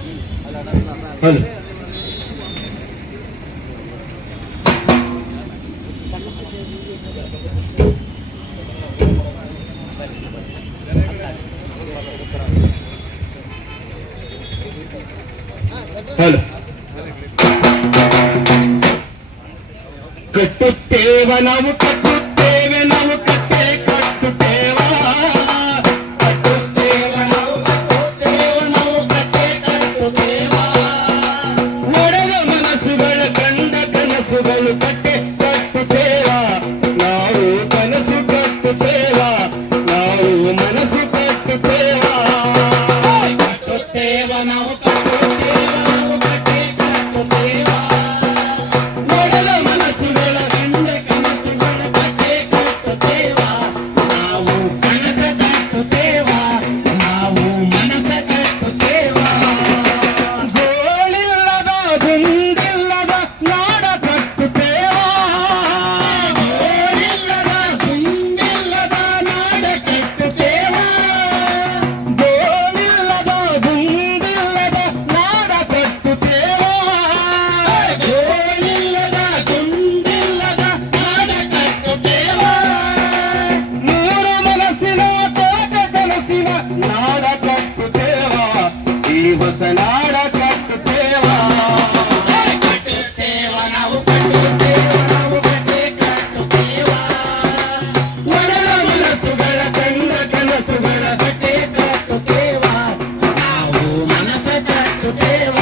hello hello ಕಟ್ಟುತ್ತೇವ ನಾವು ಕಟ್ಟುತ್ತೇವೆ ನಾವು ಕಟ್ಟೆ ಕಟ್ಟುತ್ತೇವ ಕಟ್ಟುತ್ತೇವ ನಾವು ಕಟ್ಟುತ್ತೇವ ನಾವು ಕಟ್ಟೆ ಕಟ್ಟುತ್ತೇವ ಒಡೆದ ಮನಸ್ಸುಗಳ ಕಂಡ ಕನಸುಗಳು ಕಟ್ಟೆ ಕಟ್ಟುತ್ತೇವ ನಾವು ಕನಸು ಕಟ್ಟುತ್ತೇವ ನಾವು ಮನಸ್ಸು ಕಟ್ಟುತ್ತೇವ ಕಟ್ಟುತ್ತೇವ ನಾವು ಕಟ್ಟುತ್ತೇವ ನಾವು ಕಟ್ಟೆ ಕಟ್ಟುತ್ತೇವ ಒಡೆದ ಮನಸ್ಸುಗಳ ಕಂಡ ಕನಸುಗಳ ಕಟ್ಟೆ ಕಟ್ಟುತ್ತೇವ ನಾವು ಕನಸ ಕಟ್ಟುತ್ತೇವ ನಾವು ಮನಸ ಕಟ್ಟುತ್ತೇವ ಗೋಳಿಲ್ಲದ ಗುಂಡಿಲ್ಲದ ನಾಡ ಕಟ್ಟುತ್ತೇವ ಗೋಳಿಲ್ಲದ ಗುಂಡಿಲ್ಲದ ನಾಡ ಕಟ್ಟುತ್ತೇವ ಗೋಳಿಲ್ಲದ ಗುಂಡಿಲ್ಲದ ನಾಡ ಕಟ್ಟುತ್ತೇವ ಗೋಳಿಲ್ಲದ ಗುಂಡಿಲ್ಲದ ನಾಡ ಕಟ್ಟುತ್ತೇವ ಮೂರು ಮನಸ್ಸಿನ ತೋಟ ಕನಸಿನ ನಾಡ ಕಟ್ಟುತ್ತೇವ ಈ ಹೊಸ ನಾಡ ಕಟ್ಟುತ್ತೇವ ಕಟ್ಟುತ್ತೇವ ನಾವು ಕಟ್ಟುತ್ತೇವ ನಾವು ಕಟ್ಟೆ ಕಟ್ಟುತ್ತೇವ ಒಡೆದ ಮನಸ್ಸುಗಳ ಕಂಡ ಕನಸುಗಳ ಕಟ್ಟೆ ಕಟ್ಟುತ್ತೇವ ನಾವು ಮನಸ್ಸ ಕಟ್ಟುತ್ತೇವ